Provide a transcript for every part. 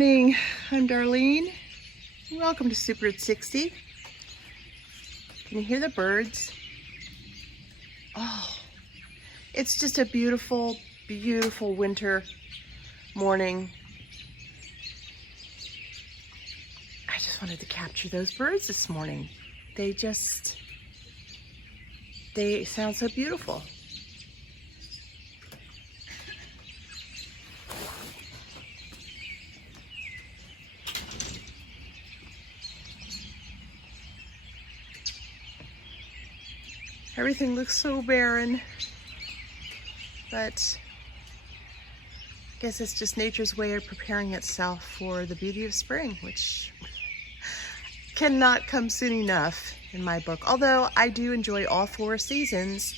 morning. I'm Darlene. Welcome to Super at 60. Can you hear the birds? Oh, it's just a beautiful, beautiful winter morning. I just wanted to capture those birds this morning. They sound so beautiful. Everything looks so barren, but I guess it's just nature's way of preparing itself for the beauty of spring, which cannot come soon enough in my book. Although I do enjoy all 4 seasons.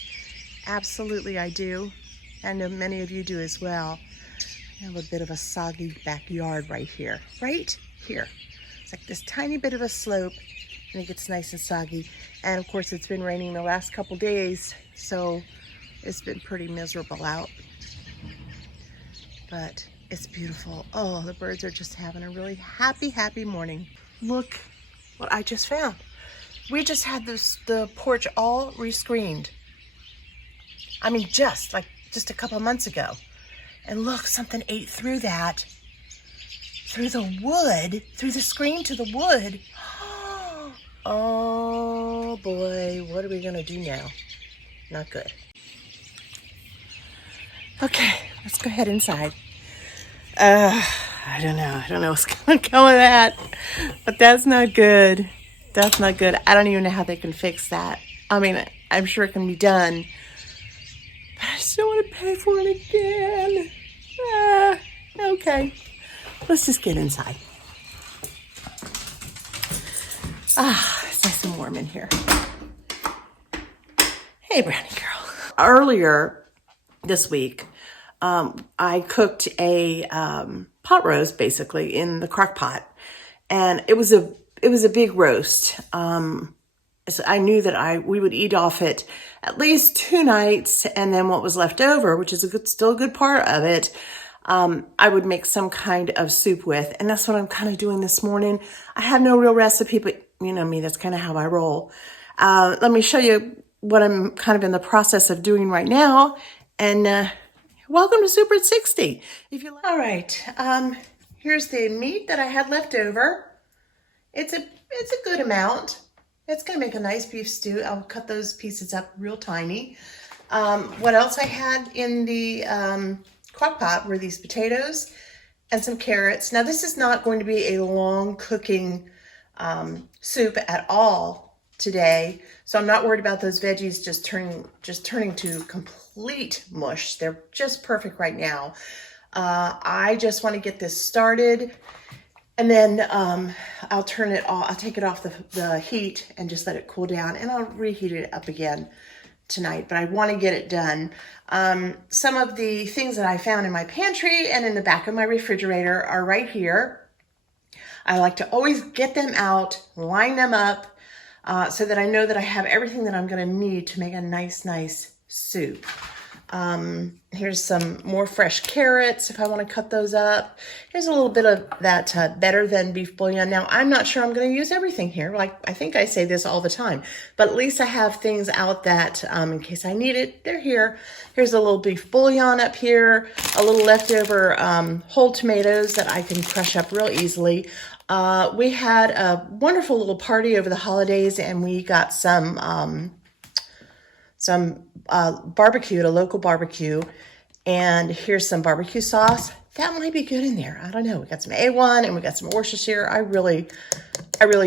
Absolutely I do. I know many of you do as well. I have a bit of a soggy backyard right here. Right here. It's like this tiny bit of a slope and it gets nice and soggy. And of course it's been raining the last couple days, so it's been pretty miserable out. But it's beautiful. Oh, the birds are just having a really happy morning. Look what I just found. We just had the porch all rescreened. I mean, just a couple months ago. And look, something ate through that. Through the wood, through the screen to the wood. Oh boy, what are we gonna do now? Not good. Okay, let's go ahead inside. I don't know what's gonna come of that, but that's not good. That's not good. I don't even know how they can fix that. I mean, I'm sure it can be done, but I still want to pay for it again. Okay, let's just get inside. It's nice and warm in here. Hey, Brownie girl. Earlier this week, I cooked a pot roast, basically, in the crock pot, and it was a big roast. So I knew that we would eat off it at least 2 nights, and then what was left over, which is still a good part of it, I would make some kind of soup with, and that's what I'm kind of doing this morning. I have no real recipe, but you know me, that's kind of how I roll. Let me show you what I'm kind of in the process of doing right now, and welcome to Super at 60. All right, here's the meat that I had left over. It's a good amount. It's gonna make a nice beef stew. I'll cut those pieces up real tiny. What else I had in the crock pot were these potatoes and some carrots. Now this is not going to be a long cooking soup at all today, so I'm not worried about those veggies just turning to complete mush. They're just perfect right now. I just want to get this started, and then I'll turn it off. I'll take it off the heat and just let it cool down, and I'll reheat it up again tonight, but I want to get it done. Some of the things that I found in my pantry and in the back of my refrigerator are right here. I like to always get them out, line them up, so that I know that I have everything that I'm going to need to make a nice soup. Here's some more fresh carrots if I want to cut those up. Here's a little bit of that better than beef bouillon. Now, I'm not sure I'm going to use everything here. Like, I think I say this all the time, but at least I have things out that, in case I need it, they're here. Here's a little beef bouillon up here, a little leftover whole tomatoes that I can crush up real easily. We had a wonderful little party over the holidays, and we got some barbecue at a local barbecue, and here's some barbecue sauce. That might be good in there. I don't know. We got some A1 and we got some Worcestershire. I really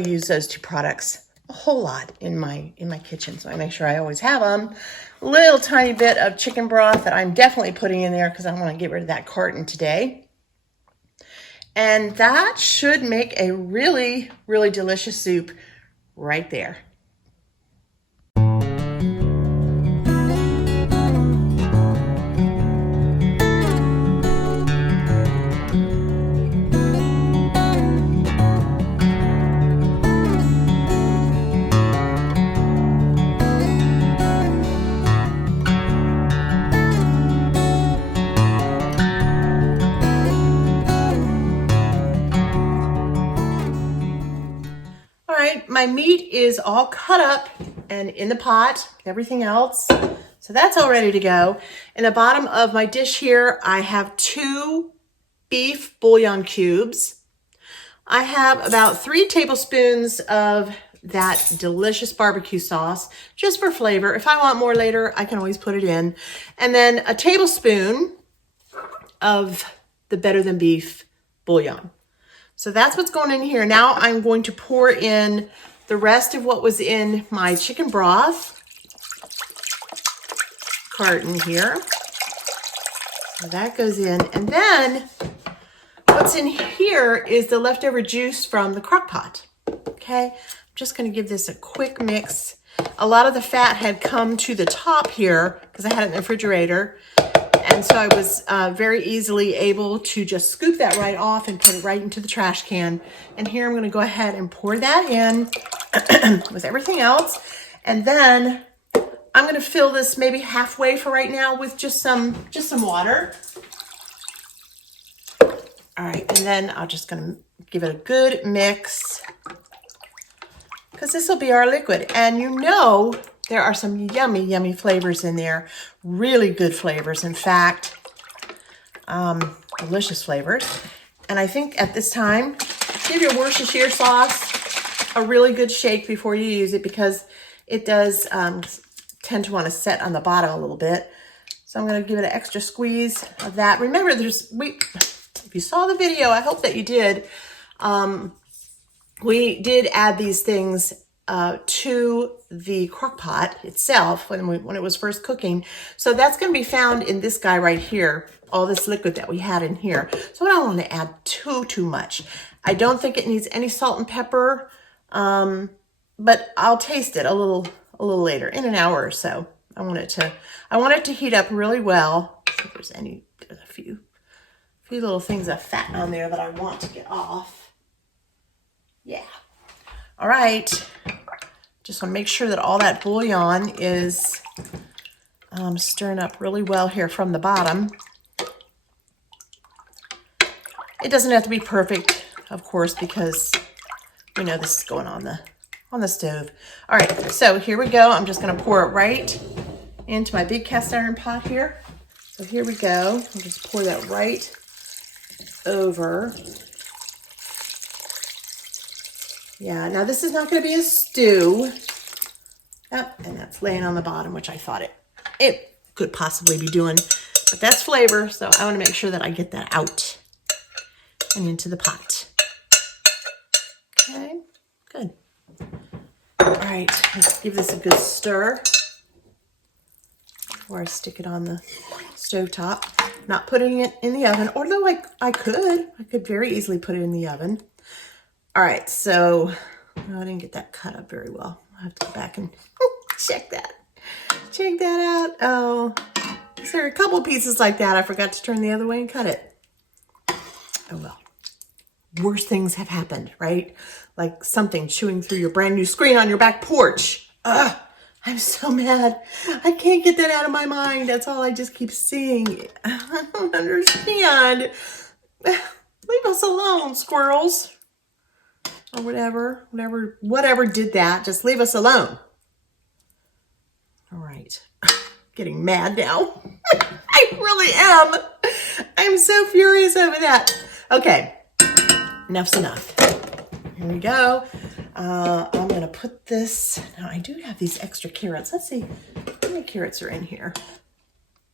use those 2 products a whole lot in my kitchen, so I make sure I always have them. A little tiny bit of chicken broth that I'm definitely putting in there because I want to get rid of that carton today. And that should make a really delicious soup right there. my meat is all cut up and in the pot, everything else. So that's all ready to go. In the bottom of my dish here, I have 2 beef bouillon cubes. I have about 3 tablespoons of that delicious barbecue sauce, just for flavor. If I want more later, I can always put it in. And then a tablespoon of the Better Than Beef bouillon. So that's what's going in here. Now I'm going to pour in the rest of what was in my chicken broth carton here. So that goes in. And then what's in here is the leftover juice from the crock pot. Okay, I'm just going to give this a quick mix. A lot of the fat had come to the top here because I had it in the refrigerator. And so I was very easily able to just scoop that right off and put it right into the trash can. And here I'm going to go ahead and pour that in with everything else. And then I'm going to fill this maybe halfway for right now with just some water. All right, and then I'm just going to give it a good mix because this will be our liquid. And you know there are some yummy, yummy flavors in there. Really good flavors, in fact. Delicious flavors. And I think at this time, give your Worcestershire sauce a really good shake before you use it because it does tend to want to set on the bottom a little bit. So I'm going to give it an extra squeeze of that. Remember, if you saw the video, I hope that you did. We did add these things to the crock pot itself when it was first cooking. So that's going to be found in this guy right here, all this liquid that we had in here. So I don't want to add too much. I don't think it needs any salt and pepper, but I'll taste it a little later, in an hour or so. I want it to heat up really well. Let's see if there's a few little things of fat on there that I want to get off. Yeah. All right. Just want to make sure that all that bouillon is stirring up really well here from the bottom. It doesn't have to be perfect, of course, because we know this is going on the stove. All right, so here we go. I'm just going to pour it right into my big cast iron pot here. So here we go. I'll just pour that right over. Yeah, now this is not going to be a stew. Oh, and that's laying on the bottom, which I thought it could possibly be doing. But that's flavor, so I want to make sure that I get that out and into the pot. Okay, good. All right, let's give this a good stir before I stick it on the stovetop. Not putting it in the oven, although I could very easily put it in the oven. All right, so I didn't get that cut up very well. I'll have to go back and check that out. Oh, there are a couple pieces like that. I forgot to turn the other way and cut it. Oh well, worse things have happened, right? Like something chewing through your brand new screen on your back porch. Ugh, I'm so mad. I can't get that out of my mind. That's all I just keep seeing. I don't understand. Leave us alone, squirrels. Or whatever did that. Just leave us alone. All right. Getting mad now. I really am. I'm so furious over that. Okay. Enough's enough. Here we go. I'm going to put this. Now, I do have these extra carrots. Let's see how many carrots are in here.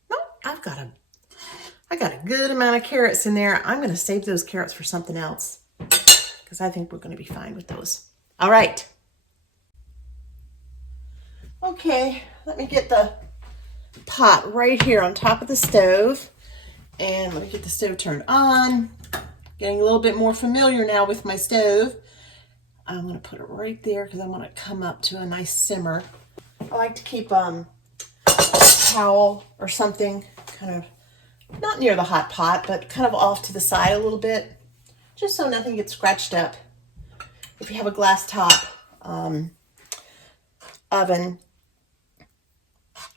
No, I got a good amount of carrots in there. I'm going to save those carrots for something else, because I think we're going to be fine with those. All right. Okay, let me get the pot right here on top of the stove. And let me get the stove turned on. Getting a little bit more familiar now with my stove. I'm going to put it right there because I want it to come up to a nice simmer. I like to keep a towel or something kind of not near the hot pot, but kind of off to the side a little bit, just so nothing gets scratched up. If you have a glass top oven,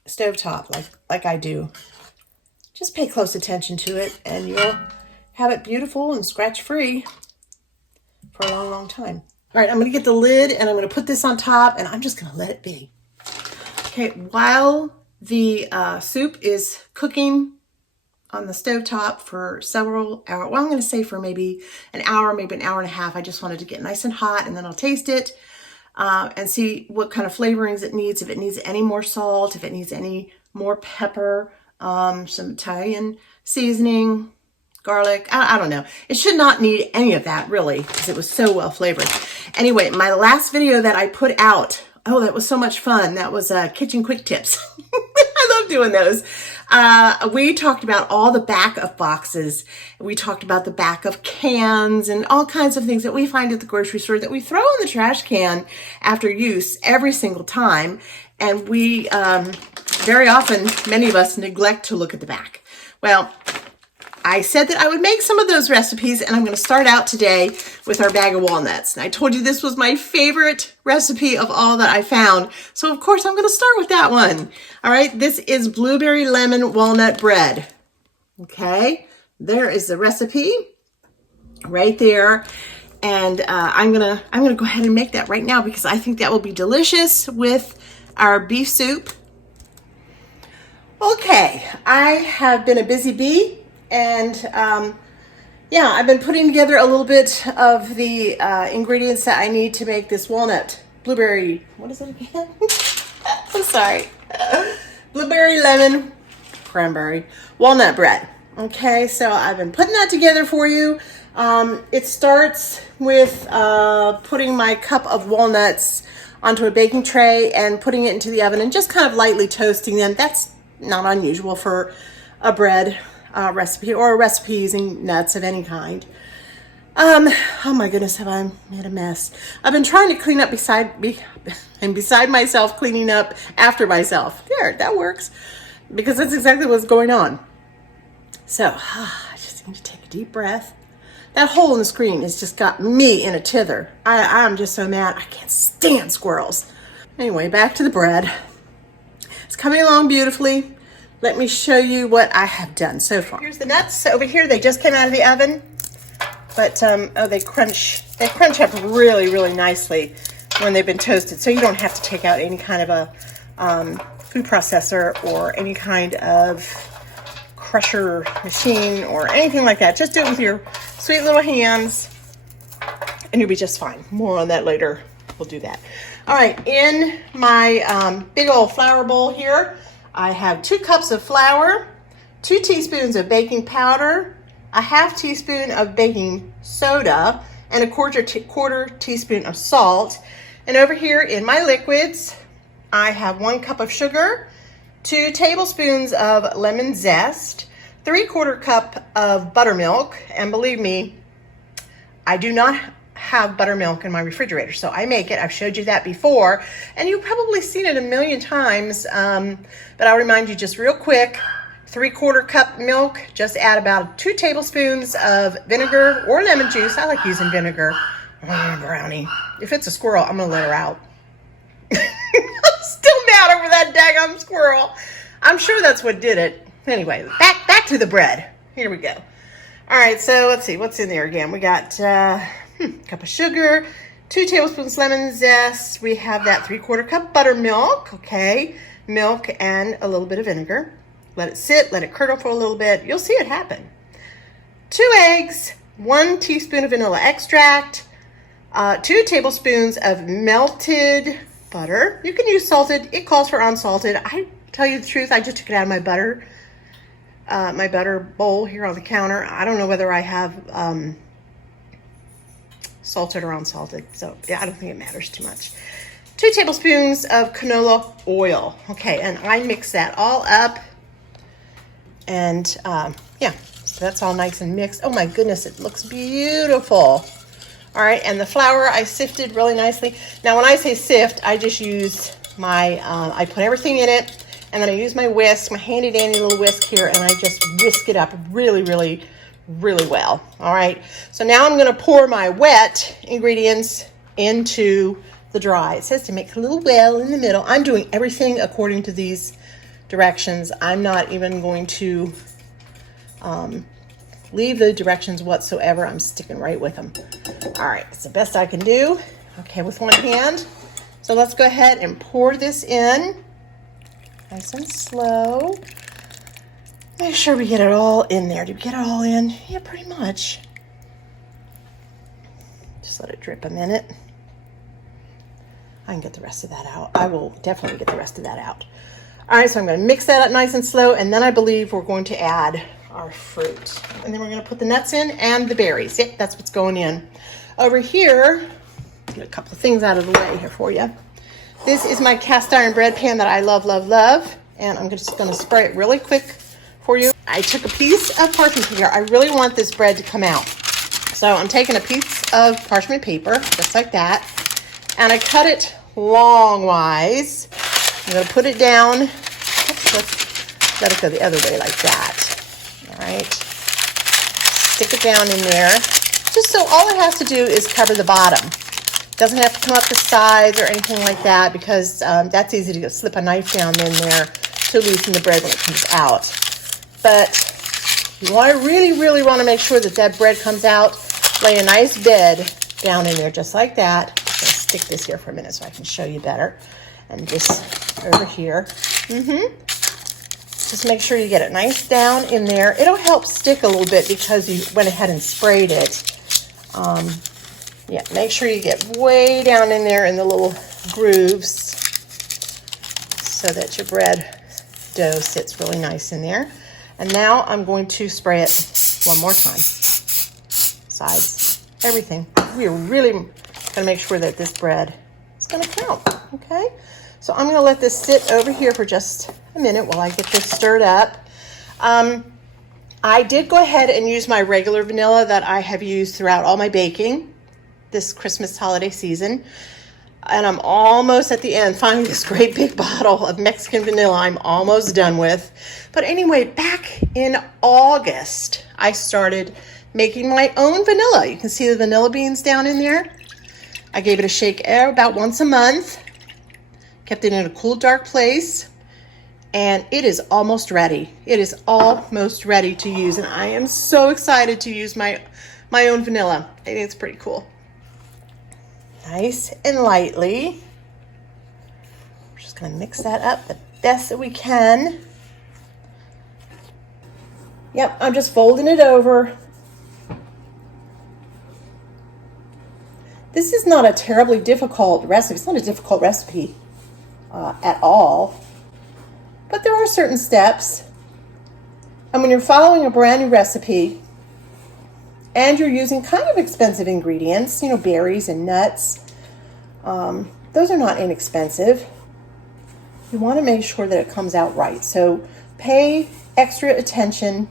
stovetop like I do, just pay close attention to it and you'll have it beautiful and scratch free for a long, long time. All right, I'm gonna get the lid and I'm gonna put this on top and I'm just gonna let it be. Okay, while the soup is cooking on the stovetop for several hours, well, I'm gonna say for maybe an hour, maybe an hour and a half. I just wanted to get nice and hot, and then I'll taste it and see what kind of flavorings it needs, if it needs any more salt, if it needs any more pepper, some Italian seasoning, garlic. I don't know. It should not need any of that really, because it was so well flavored. Anyway, my last video that I put out, oh, that was so much fun. That was kitchen quick tips. I love doing those. We talked about all the back of boxes. We talked about the back of cans and all kinds of things that we find at the grocery store that we throw in the trash can after use every single time. And we, very often, many of us neglect to look at the back. Well, I said that I would make some of those recipes, and I'm going to start out today with our bag of walnuts. And I told you this was my favorite recipe of all that I found. So of course I'm going to start with that one. All right, this is blueberry lemon walnut bread. Okay, there is the recipe right there. And I'm gonna go ahead and make that right now because I think that will be delicious with our beef soup. Okay, I have been a busy bee. And yeah, I've been putting together a little bit of the ingredients that I need to make this walnut blueberry, what is it again? I'm sorry. Blueberry lemon cranberry walnut bread. Okay, so I've been putting that together for you. It starts with putting my cup of walnuts onto a baking tray and putting it into the oven and just kind of lightly toasting them. That's not unusual for a bread recipe or a recipe using nuts of any kind. Oh my goodness, have I made a mess. I've been trying to clean up beside myself, cleaning up after myself. There, that works, because that's exactly what's going on. So I just need to take a deep breath. That hole in the screen has just got me in a tither. I'm just so mad. I can't stand squirrels. Anyway, back to the bread. It's coming along beautifully. Let me show you what I have done so far. Here's the nuts over here. They just came out of the oven, but oh, they crunch up really, really nicely when they've been toasted. So you don't have to take out any kind of a food processor or any kind of crusher machine or anything like that. Just do it with your sweet little hands and you'll be just fine. More on that later. We'll do that. All right, in my big old flour bowl here, I have 2 cups of flour, 2 teaspoons of baking powder, a half teaspoon of baking soda, and a quarter teaspoon of salt. And over here in my liquids, I have 1 cup of sugar, 2 tablespoons of lemon zest, 3/4 cup of buttermilk. And believe me, I do not have buttermilk in my refrigerator, so I make it. I've showed you that before, and you've probably seen it a million times, but I'll remind you just real quick. 3/4 cup milk, just add about 2 tablespoons of vinegar or lemon juice. I like using vinegar. Brownie. If it's a squirrel, I'm gonna let her out. I'm still mad over that daggum squirrel. I'm sure that's what did it. Anyway, back to the bread. Here we go. All right, so let's see what's in there again. We got cup of sugar, 2 tablespoons lemon zest. We have that 3/4 cup buttermilk, okay, milk and a little bit of vinegar. Let it sit, let it curdle for a little bit. You'll see it happen. 2 eggs, 1 teaspoon of vanilla extract, 2 tablespoons of melted butter. You can use salted. It calls for unsalted. I tell you the truth, I just took it out of my butter bowl here on the counter. I don't know whether I have salted or unsalted, so yeah, I don't think it matters too much. 2 tablespoons of canola oil. Okay, and I mix that all up, and yeah, so that's all nice and mixed. Oh my goodness, it looks beautiful. All right, and the flour I sifted really nicely. Now when I say sift, I just use my, I put everything in it, and then I use my whisk, my handy dandy little whisk here, and I just whisk it up really, really, really well. All right, so now I'm gonna pour my wet ingredients into the dry. It says to make a little well in the middle. I'm doing everything according to these directions. I'm not even going to leave the directions whatsoever. I'm sticking right with them. All right, it's the best I can do. okay, with one hand. So let's go ahead and pour this in, nice and slow. Make sure we get it all in there. Did we get it all in? Yeah, pretty much. Just let it drip a minute. I can get the rest of that out. I will definitely get the rest of that out. All right, so I'm going to mix that up nice and slow, and then I believe we're going to add our fruit. And then we're going to put the nuts in and the berries. Yep, that's what's going in. Over here, get a couple of things out of the way here for you. This is my cast iron bread pan that I love, love, love. And I'm just going to spray it really quick for you. I took a piece of parchment paper. I really want this bread to come out. So I'm taking a piece of parchment paper, just like that. And I cut it longwise. I'm going to put it down. Let's let it go the other way like that. All right. Stick it down in there. Just so all it has to do is cover the bottom. It doesn't have to come up the sides or anything like that, because that's easy to slip a knife down in there to loosen the bread when it comes out. But you want to really want to make sure that that bread comes out. Lay a nice bed down in there just like that. I'm going to stick this here for a minute so I can show you better. And just over here. Just make sure you get it nice down in there. It'll help stick a little bit because you went ahead and sprayed it. Yeah, make sure you get way down in there in the little grooves so that your bread dough sits really nice in there. And now I'm going to spray it one more time. Sides, everything. We are really going to make sure that this bread is going to count, okay? So I'm going to let this sit over here for just a minute while I get this stirred up. I did go ahead and use my regular vanilla that I have used throughout all my baking this Christmas holiday season. And I'm almost at the end, finding this great big bottle of Mexican vanilla I'm almost done with. But anyway, back in August, I started making my own vanilla. You can see the vanilla beans down in there. I gave it a shake about once a month. Kept it in a cool, dark place. And it is almost ready. It is almost ready to use. And I am so excited to use my own vanilla. I think it's pretty cool. Nice and lightly. We're just going to mix that up the best that we can. Yep, I'm just folding it over. This is not a terribly difficult recipe. It's not a difficult recipe at all. But there are certain steps. And when you're following a brand new recipe and you're using kind of expensive ingredients, you know, berries and nuts, those are not inexpensive. You want to make sure that it comes out right. So pay extra attention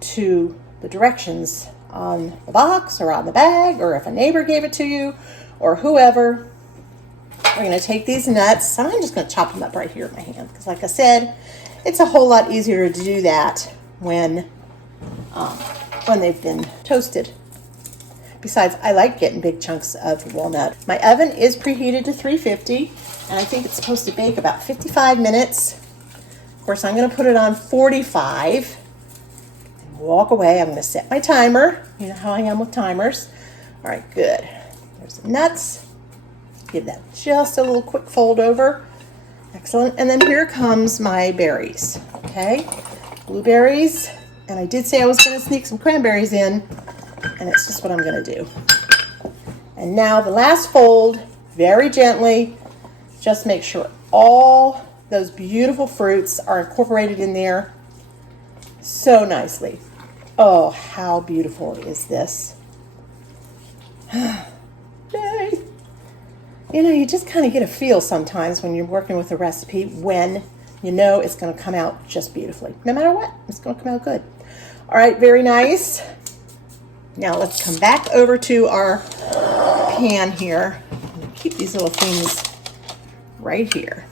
to the directions on the box or on the bag, or if a neighbor gave it to you or whoever. We're going to take these nuts. I'm just going to chop them up right here in my hand because, like I said, it's a whole lot easier to do that when they've been toasted. Besides, I like getting big chunks of walnut. My oven is preheated to 350, and I think it's supposed to bake about 55 minutes. Of course, I'm going to put it on 45 and walk away. I'm going to set my timer. You know how I am with timers. All right, good. There's the nuts. Give that just a little quick fold over. Excellent. And then here comes my berries. Okay, blueberries. And I did say I was going to sneak some cranberries in, and it's just what I'm going to do. And now the last fold, very gently, just make sure all those beautiful fruits are incorporated in there so nicely. Oh, how beautiful is this? Yay. You know, you just kind of get a feel sometimes when you're working with a recipe when you know it's going to come out just beautifully. No matter what, it's going to come out good. All right, very nice. Now let's come back over to our pan here. I'm going to keep these little things right here.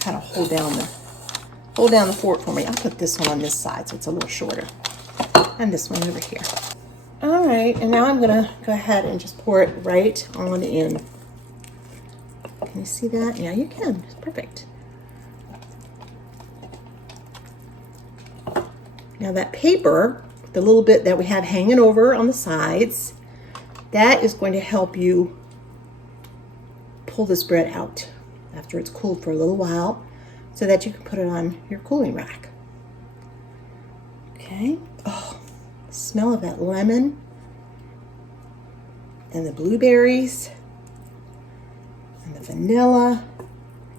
Kind of hold down the fork for me. I'll put this one on this side so it's a little shorter. And this one over here. All right, and now I'm gonna go ahead and just pour it right on in. Can you see that? Yeah, you can. It's perfect. Now that paper the little bit that we have hanging over on the sides, that is going to help you pull this bread out after it's cooled for a little while so that you can put it on your cooling rack. Okay. Oh, the smell of that lemon and the blueberries and the vanilla.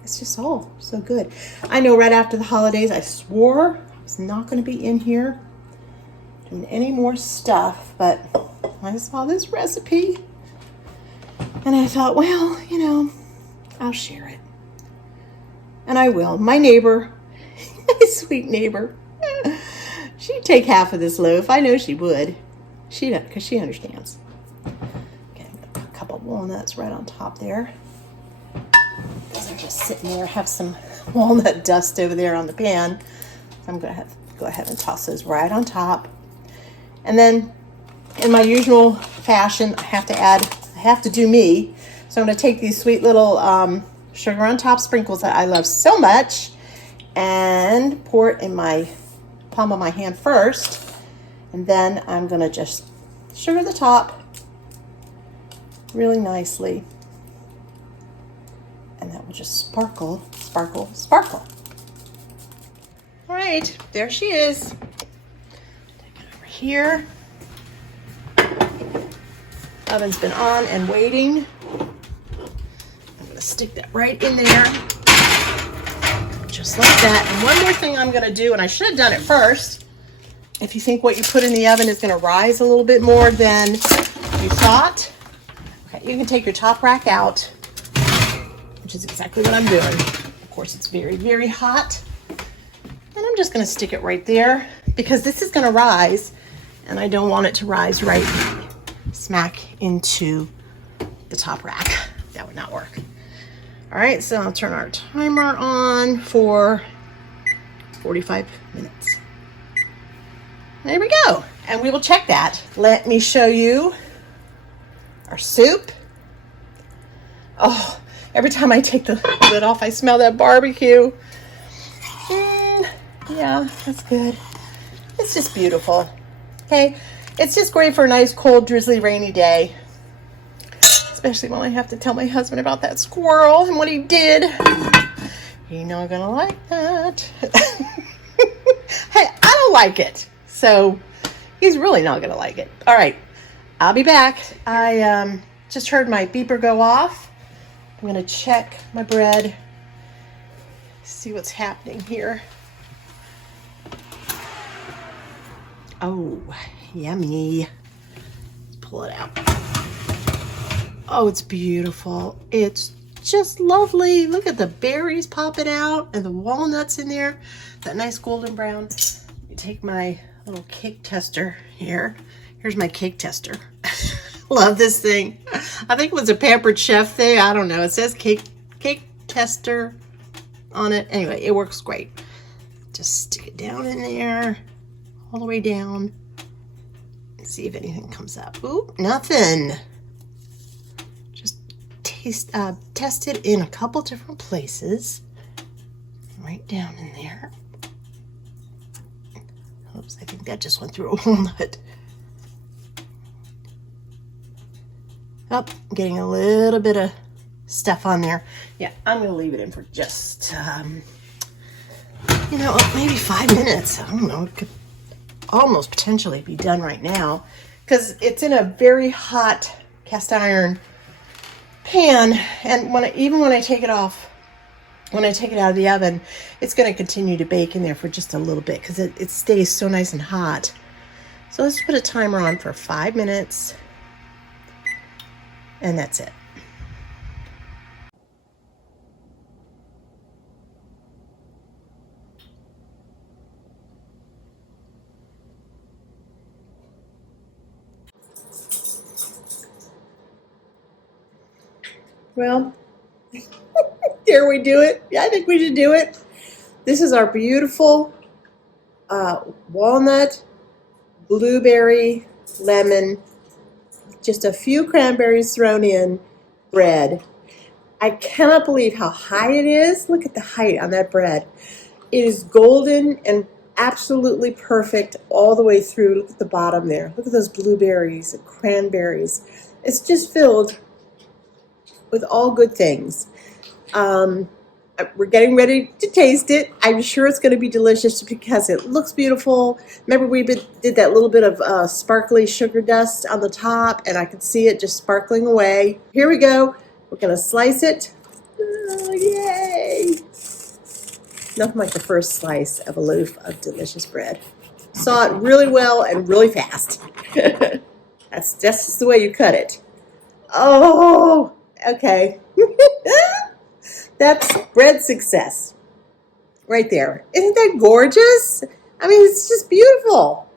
It's just all so good. I know right after the holidays, I swore I was not going to be in here doing any more stuff, but I saw this recipe and I thought, well, you know, I'll share it. And I will. My neighbor, my sweet neighbor, she'd take half of this loaf. I know she would. Because she understands. Okay, I'm going to put a couple of walnuts right on top there. Those are just sitting there. Have some walnut dust over there on the pan. I'm going to go ahead and toss those right on top. And then, in my usual fashion, I have to do me. So I'm going to take these sweet little sugar on top sprinkles that I love so much and pour it in my palm of my hand first. And then I'm going to just sugar the top really nicely. And that will just sparkle, sparkle, sparkle. All right, there she is. Take it over here. Oven's been on and waiting. I'm going to stick that right in there. Just like that. And one more thing I'm going to do, and I should have done it first. If you think what you put in the oven is going to rise a little bit more than you thought, okay, you can take your top rack out, which is exactly what I'm doing. Of course, it's very, very hot. And I'm just going to stick it right there because this is going to rise, and I don't want it to rise right smack into the top rack. That would not work. All right, so I'll turn our timer on for 45 minutes. There we go. And we will check that. Let me show you our soup. Oh, every time I take the lid off, I smell that barbecue. Yeah, that's good. It's just beautiful. Okay, it's just great for a nice, cold, drizzly, rainy day. Especially when I have to tell my husband about that squirrel and what he did. He's not gonna like that. Hey, I don't like it. So he's really not gonna like it. All right, I'll be back. I just heard my beeper go off. I'm gonna check my bread, see what's happening here. Oh, yummy. Let's pull it out. Oh, it's beautiful. It's just lovely. Look at the berries popping out and the walnuts in there. That nice golden brown. Let me take my little cake tester here. Here's my cake tester. Love this thing. I think it was a Pampered Chef thing. I don't know. It says cake tester on it. Anyway, it works great. Just stick it down in there, all the way down. See if anything comes up. Ooh, nothing. Just test it in a couple different places. Right down in there. Oops, I think that just went through a walnut. Oh, getting a little bit of stuff on there. Yeah, I'm going to leave it in for just, maybe 5 minutes. I don't know. It could almost potentially be done right now because it's in a very hot cast iron pan. And even when I take it off, when I take it out of the oven, it's going to continue to bake in there for just a little bit because it stays so nice and hot. So let's put a timer on for 5 minutes. And that's it. Well, dare we do it? Yeah, I think we should do it. This is our beautiful walnut, blueberry, lemon, just a few cranberries thrown in, bread. I cannot believe how high it is. Look at the height on that bread. It is golden and absolutely perfect all the way through. Look at the bottom there. Look at those blueberries and cranberries. It's just filled with all good things. We're getting ready to taste it. I'm sure it's going to be delicious because it looks beautiful. Remember, did that little bit of sparkly sugar dust on the top, and I could see it just sparkling away. Here we go. We're going to slice it. Oh, yay! Nothing like the first slice of a loaf of delicious bread. Saw it really well and really fast. That's just the way you cut it. Oh, okay. That's bread success right there. Isn't that gorgeous? I mean, it's just beautiful.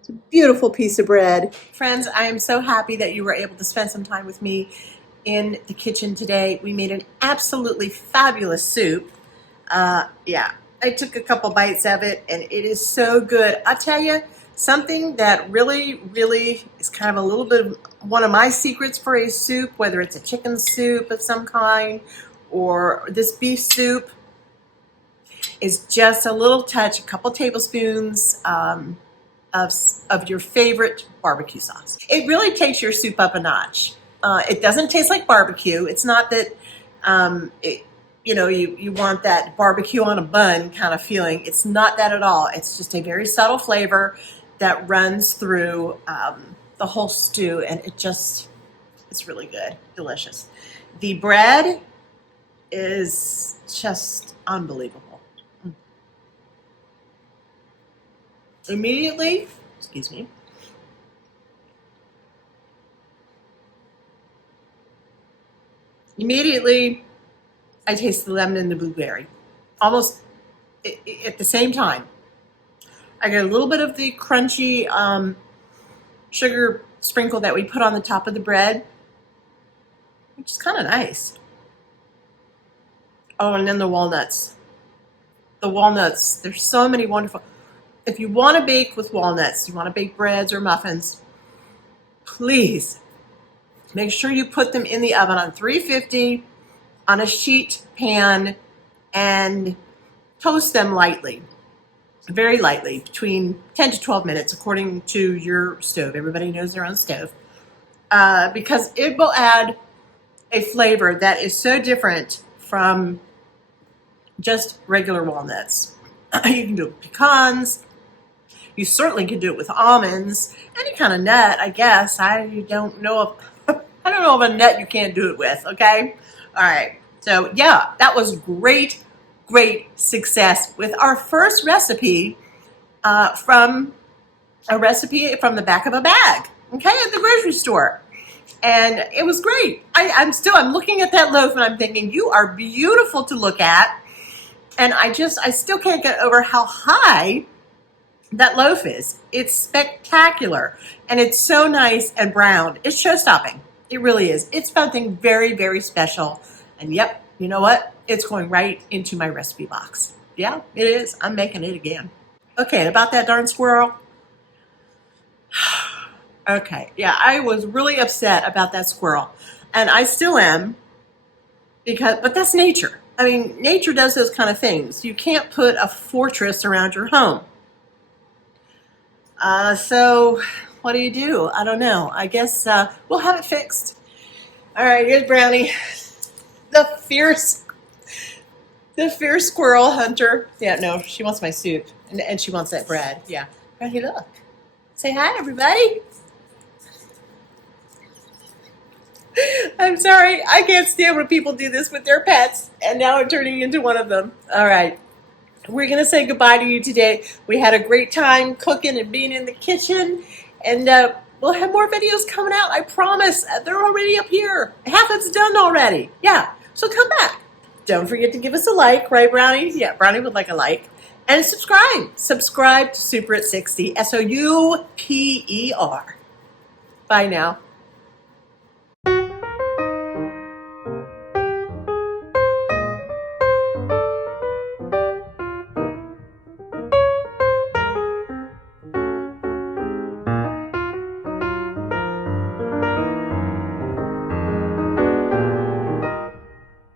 It's a beautiful piece of bread. Friends, I am so happy that you were able to spend some time with me in the kitchen today. We made an absolutely fabulous soup. Yeah, I took a couple bites of it, and it is so good. I'll tell you, something that really, really is kind of a little bit of one of my secrets for a soup, whether it's a chicken soup of some kind or this beef soup, is just a little touch, a couple tablespoons of your favorite barbecue sauce. It really takes your soup up a notch. It doesn't taste like barbecue. It's not that you want that barbecue on a bun kind of feeling. It's not that at all. It's just a very subtle flavor that runs through the whole stew, and it's really good, delicious. The bread is just unbelievable. Immediately, I taste the lemon and the blueberry almost at the same time. I get a little bit of the crunchy sugar sprinkle that we put on the top of the bread, which is kind of nice. Oh, and then the walnuts. The walnuts, there's so many wonderful. If you want to bake with walnuts, you want to bake breads or muffins, please make sure you put them in the oven on 350 on a sheet pan and toast them lightly, very lightly, between 10 to 12 minutes, according to your stove. Everybody knows their own stove, because it will add a flavor that is so different from just regular walnuts. You can do it with pecans. You certainly can do it with almonds, any kind of nut, I guess. I don't know of a nut you can't do it with, okay? All right. So, yeah, that was great success with our first recipe from the back of a bag, okay, at the grocery store. And it was great. I'm looking at that loaf and I'm thinking, you are beautiful to look at. And I still can't get over how high that loaf is. It's spectacular. And it's so nice and brown. It's show-stopping. It really is. It's something very, very special. And yep, you know what? It's going right into my recipe box. Yeah, it is. I'm making it again. Okay, and about that darn squirrel. Okay, yeah, I was really upset about that squirrel. And I still am, but that's nature. I mean, nature does those kind of things. You can't put a fortress around your home. So what do? I don't know. I guess we'll have it fixed. All right, here's Brownie, the fierce squirrel hunter. Yeah, no, she wants my soup, and she wants that bread. Yeah, Brownie, look. Say hi, everybody. I'm sorry. I can't stand when people do this with their pets, and now I'm turning into one of them. All right. We're going to say goodbye to you today. We had a great time cooking and being in the kitchen, and we'll have more videos coming out. I promise. They're already up here. Half of it's done already. Yeah. So come back. Don't forget to give us a like, right, Brownie? Yeah, Brownie would like a like. And subscribe. Subscribe to Super at 60. SOUPER. Bye now.